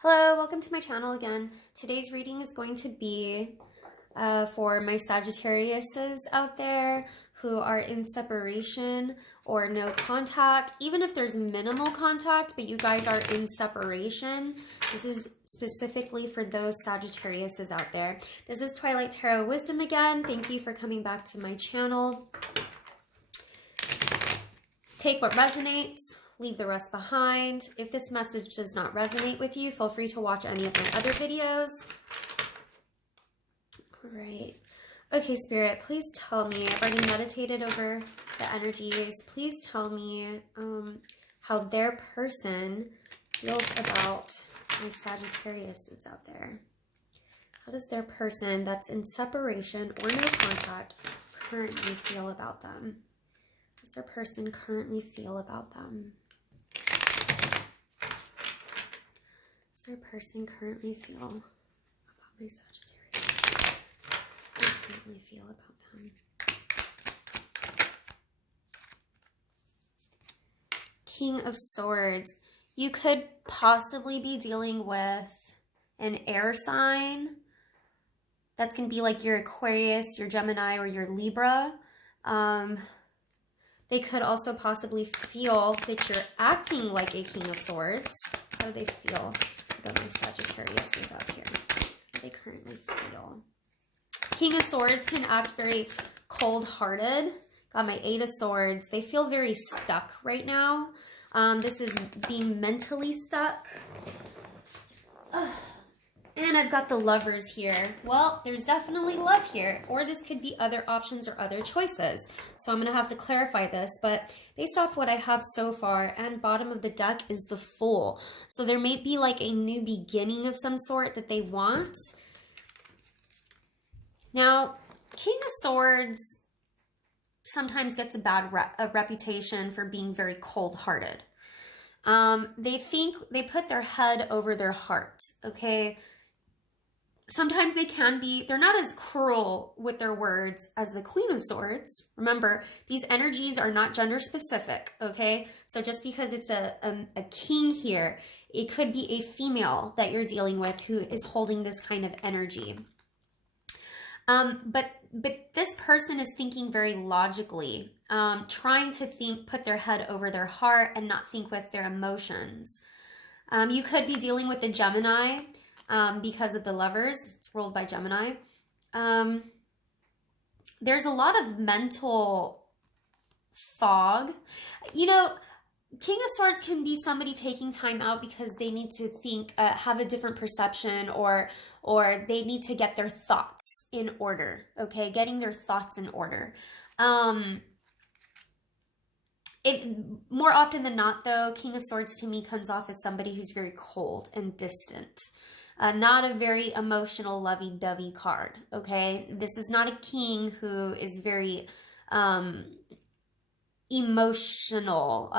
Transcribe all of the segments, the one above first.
Hello, welcome to my channel again. Today's reading is going to be for my Sagittariuses out there who are in separation or no contact. Even if there's minimal contact, but you guys are in separation, this is specifically for those Sagittariuses out there. This is Twilight Tarot Wisdom again. Thank you for coming back to my channel. Take what resonates. Leave the rest behind. If this message does not resonate with you, feel free to watch any of my other videos. All right. Okay, Spirit, please tell me. I've already meditated over the energies. Please tell me how their person feels about my Sagittarius is out there. How does their person that's in separation or no contact currently feel about them? How does their person currently feel about them? Their person currently feel about my Sagittarius? How do I currently feel about them? King of Swords. You could possibly be dealing with an air sign. That's going to be like your Aquarius, your Gemini, or your Libra. They could also possibly feel that you're acting like a King of Swords. How do they feel about my Sagittarius is out here? How do they currently feel? King of Swords can act very cold-hearted. Got my Eight of Swords. They feel very stuck right now. This is being mentally stuck. And I've got the Lovers here. Well, there's definitely love here. Or this could be other options or other choices. So I'm going to have to clarify this. But based off what I have so far, and bottom of the deck is the Fool. So there may be like a new beginning of some sort that they want. Now, King of Swords sometimes gets a bad reputation for being very cold-hearted. They put their head over their heart, okay? Sometimes they can be, they're not as cruel with their words as the Queen of Swords. Remember, these energies are not gender specific, okay? So just because it's a king here, it could be a female that you're dealing with who is holding this kind of energy. But this person is thinking very logically, trying to put their head over their heart and not think with their emotions. You could be dealing with a Gemini, because of the Lovers. It's ruled by Gemini. There's a lot of mental fog. You know, King of Swords can be somebody taking time out because they need to think, have a different perception, or they need to get their thoughts in order, okay? Getting their thoughts in order. More often than not, though, King of Swords to me comes off as somebody who's very cold and distant. Not a very emotional, lovey-dovey card, okay? This is not a king who is very emotional.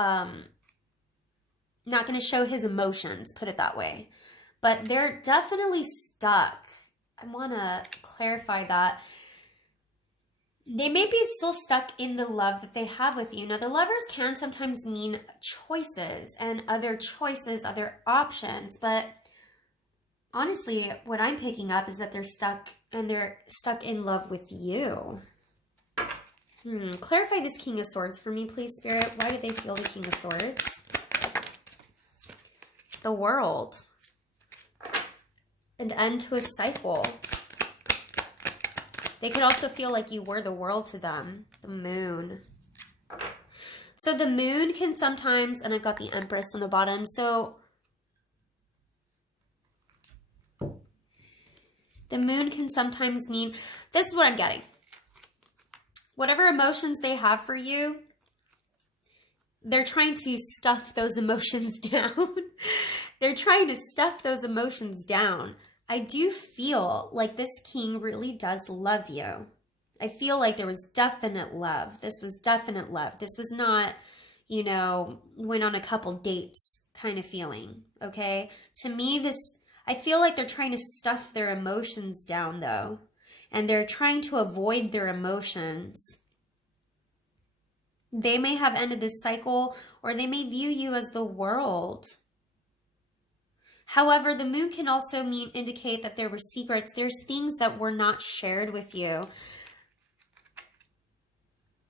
Not going to show his emotions, put it that way. But they're definitely stuck. I want to clarify that. They may be still stuck in the love that they have with you. Now, the Lovers can sometimes mean choices and other choices, other options, but honestly, what I'm picking up is that they're stuck, and they're stuck in love with you. Clarify this King of Swords for me, please, Spirit. Why do they feel the King of Swords? The World. An end to a cycle. They could also feel like you were the world to them. The Moon. So the Moon can sometimes, and I've got the Empress on the bottom, so the Moon can sometimes mean, this is what I'm getting. Whatever emotions they have for you, they're trying to stuff those emotions down. They're trying to stuff those emotions down. I do feel like this king really does love you. I feel like there was definite love. This was definite love. This was not, you know, went on a couple dates kind of feeling, okay? To me, I feel like they're trying to stuff their emotions down, though. And they're trying to avoid their emotions. They may have ended this cycle, or they may view you as the world. However, the moon can also indicate that there were secrets. There's things that were not shared with you.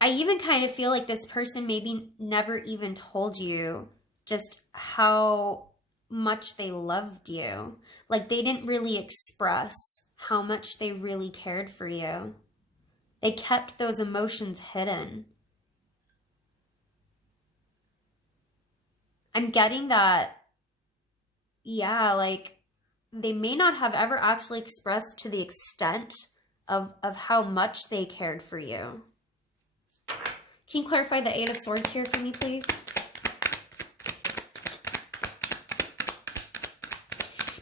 I even kind of feel like this person maybe never even told you just how much they loved you. Like they didn't really express how much they really cared for you. They kept those emotions hidden. I'm getting that, yeah, like they may not have ever actually expressed to the extent of how much they cared for you. Can you clarify the 8 of Swords here for me, please?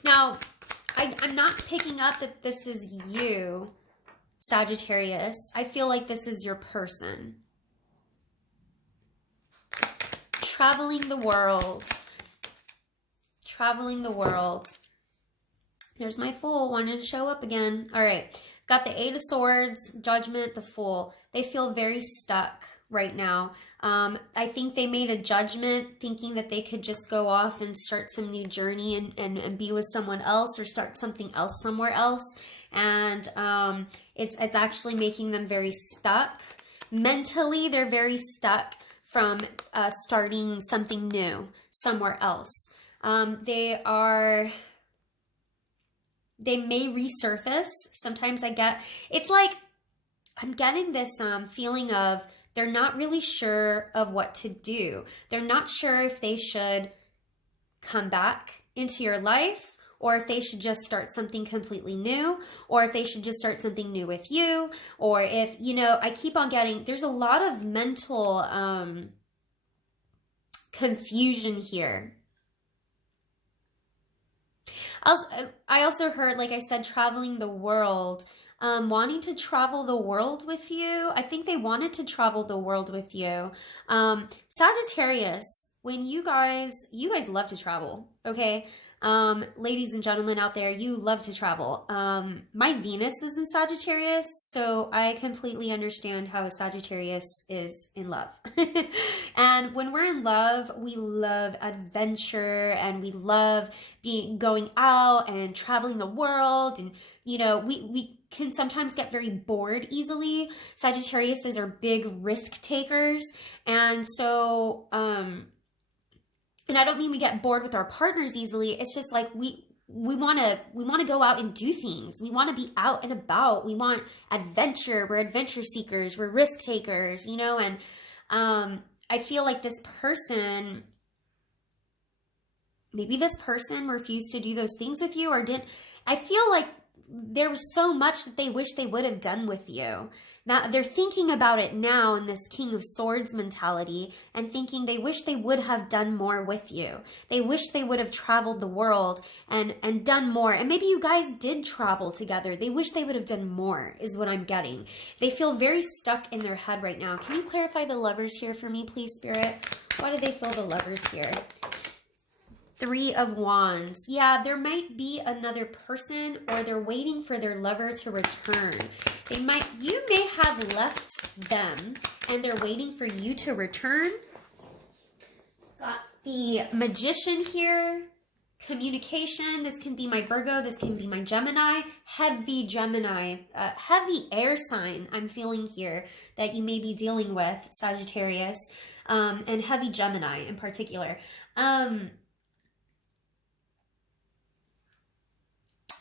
Now, I'm not picking up that this is you, Sagittarius. I feel like this is your person. Traveling the world. Traveling the world. There's my Fool, wanted to show up again. All right, got the 8 of Swords, Judgment, the Fool. They feel very stuck right now. I think they made a judgment thinking that they could just go off and start some new journey and be with someone else or start something else somewhere else. And it's actually making them very stuck. Mentally, they're very stuck from starting something new somewhere else. They may resurface. Sometimes it's like, I'm getting this feeling of they're not really sure of what to do. They're not sure if they should come back into your life or if they should just start something completely new, or if they should just start something new with you, or if, you know, I keep on getting, there's a lot of mental confusion here. I also heard, like I said, traveling the world, wanting to travel the world with you. I think they wanted to travel the world with you. Sagittarius, when you guys love to travel, okay? Ladies and gentlemen out there, you love to travel. My Venus is in Sagittarius, so I completely understand how a Sagittarius is in love. And when we're in love, we love adventure and we love going out and traveling the world. And, you know, we can sometimes get very bored easily. Sagittariuses are big risk takers. And so, and I don't mean we get bored with our partners easily. It's just like we want to go out and do things. We want to be out and about. We want adventure. We're adventure seekers. We're risk takers, you know, and I feel like maybe this person refused to do those things with you or didn't. I feel like there was so much that they wish they would have done with you. Now they're thinking about it now in this King of Swords mentality and thinking they wish they would have done more with you. They wish they would have traveled the world and done more. And maybe you guys did travel together. They wish they would have done more is what I'm getting. They feel very stuck in their head right now. Can you clarify the Lovers here for me, please, Spirit? Why do they feel the Lovers here? 3 of Wands. Yeah, there might be another person or they're waiting for their lover to return. You may have left them and they're waiting for you to return. Got the Magician here. Communication. This can be my Virgo. This can be my Gemini. Heavy Gemini. Heavy air sign I'm feeling here that you may be dealing with, Sagittarius. And heavy Gemini in particular.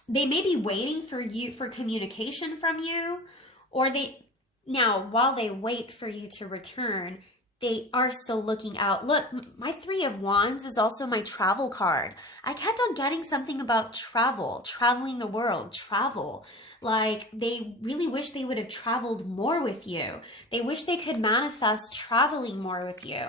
They may be waiting for communication from you, or while they wait for you to return, they are still looking out. Look, my 3 of Wands is also my travel card. I kept on getting something about travel, traveling the world, travel. Like they really wish they would have traveled more with you. They wish they could manifest traveling more with you.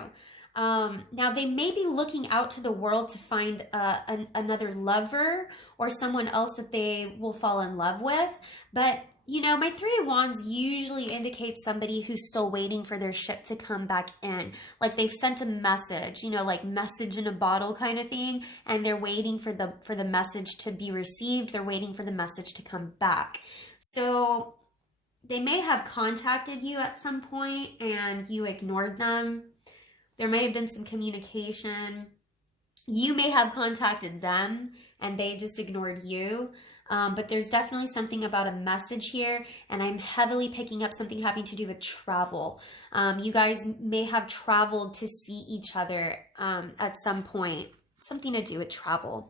Now they may be looking out to the world to find another lover or someone else that they will fall in love with. But, you know, my 3 of Wands usually indicates somebody who's still waiting for their ship to come back in. Like they've sent a message, you know, like message in a bottle kind of thing. And they're waiting for the message to be received. They're waiting for the message to come back. So they may have contacted you at some point and you ignored them. There may have been some communication. You may have contacted them and they just ignored you. But there's definitely something about a message here, and I'm heavily picking up something having to do with travel. You guys may have traveled to see each other at some point. Something to do with travel.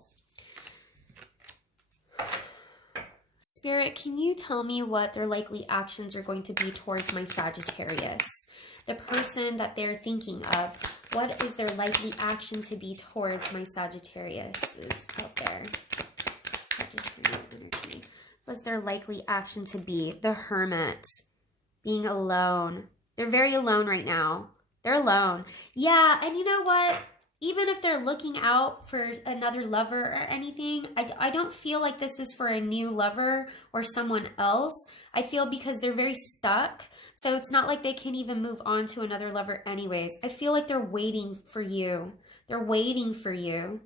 Spirit, can you tell me what their likely actions are going to be towards my Sagittarius? The person that they're thinking of, what is their likely action to be towards my Sagittarius is out there? Sagittarius energy. What's their likely action to be? The Hermit. Being alone. They're very alone right now. They're alone. Yeah, and you know what? Even if they're looking out for another lover or anything, I don't feel like this is for a new lover or someone else. I feel because they're very stuck. So it's not like they can even move on to another lover anyways. I feel like they're waiting for you. They're waiting for you.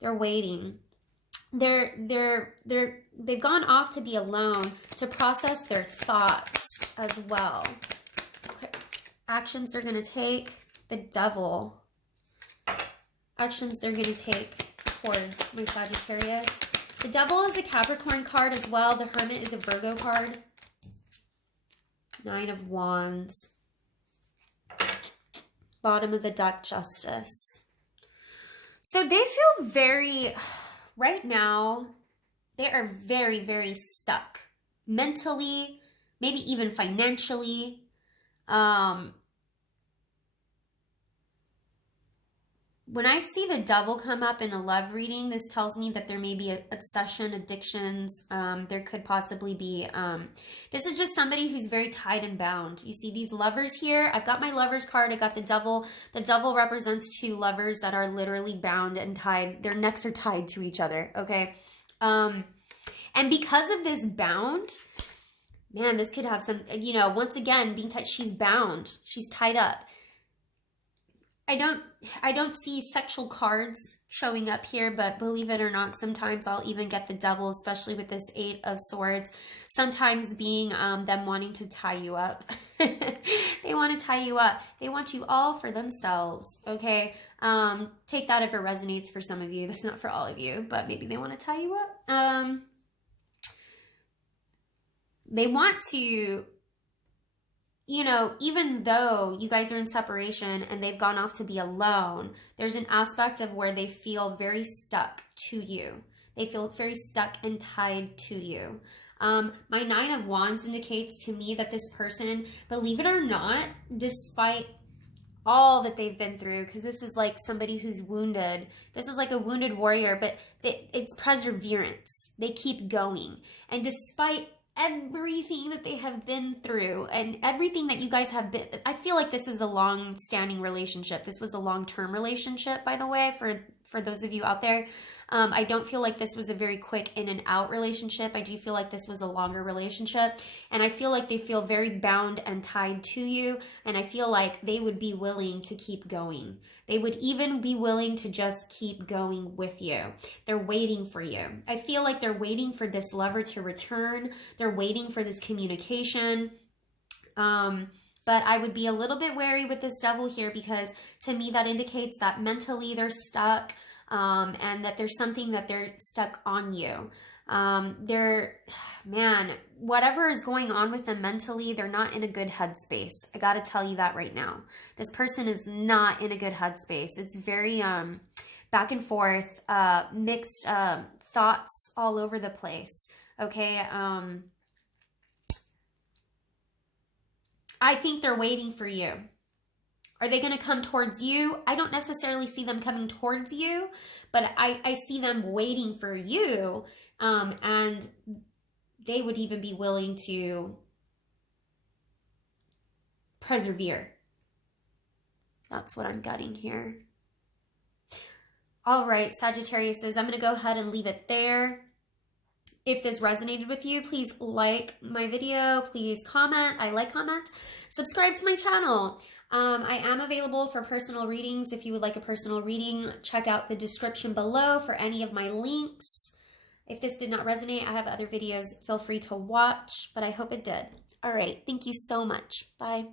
They're waiting. They've gone off to be alone to process their thoughts as well. Okay. Actions they're going to take. The Devil. Actions they're going to take towards my Sagittarius. The Devil is a Capricorn card as well. The Hermit is a Virgo card. 9 of Wands. Bottom of the deck, Justice. So they feel very, right now, they are very, very stuck. Mentally, maybe even financially. When I see the Devil come up in a love reading, this tells me that there may be obsession, addictions. There could possibly be, this is just somebody who's very tied and bound. You see these lovers here? I've got my lovers card. I got the Devil. The Devil represents two lovers that are literally bound and tied. Their necks are tied to each other, okay? And because of this bound, man, this could have some, you know, once again, being tied, she's bound. She's tied up. I don't see sexual cards showing up here, but believe it or not, sometimes I'll even get the Devil, especially with this 8 of Swords, sometimes being them wanting to tie you up. They want to tie you up. They want you all for themselves, okay? Take that if it resonates for some of you. That's not for all of you, but maybe they want to tie you up. They want to... You know, even though you guys are in separation and they've gone off to be alone, there's an aspect of where they feel very stuck to you. They feel very stuck and tied to you. My 9 of Wands indicates to me that this person, believe it or not, despite all that they've been through, because this is like somebody who's wounded. This is like a wounded warrior, but it's perseverance. They keep going. And despite everything that they have been through and everything that you guys have been, I feel like this is a long-standing relationship. This was a long-term relationship, by the way, for those of you out there. I don't feel like this was a very quick in and out relationship. I do feel like this was a longer relationship, and I feel like they feel very bound and tied to you, and I feel like they would be willing to keep going. They would even be willing to just keep going with you. They're waiting for you. I feel like they're waiting for this lover to return. They're waiting for this communication. But I would be a little bit wary with this Devil here, because to me that indicates that mentally they're stuck, and that there's something that they're stuck on you. Man, whatever is going on with them mentally, they're not in a good headspace. I got to tell you that right now. This person is not in a good headspace. It's very back and forth, mixed thoughts all over the place. Okay. I think they're waiting for you. Are they going to come towards you? I don't necessarily see them coming towards you, but I see them waiting for you, and they would even be willing to persevere. That's what I'm getting here. All right, Sagittarius, I'm going to go ahead and leave it there. If this resonated with you, please like my video. Please comment. I like comments. Subscribe to my channel. I am available for personal readings. If you would like a personal reading, check out the description below for any of my links. If this did not resonate, I have other videos. Feel free to watch, but I hope it did. All right. Thank you so much. Bye.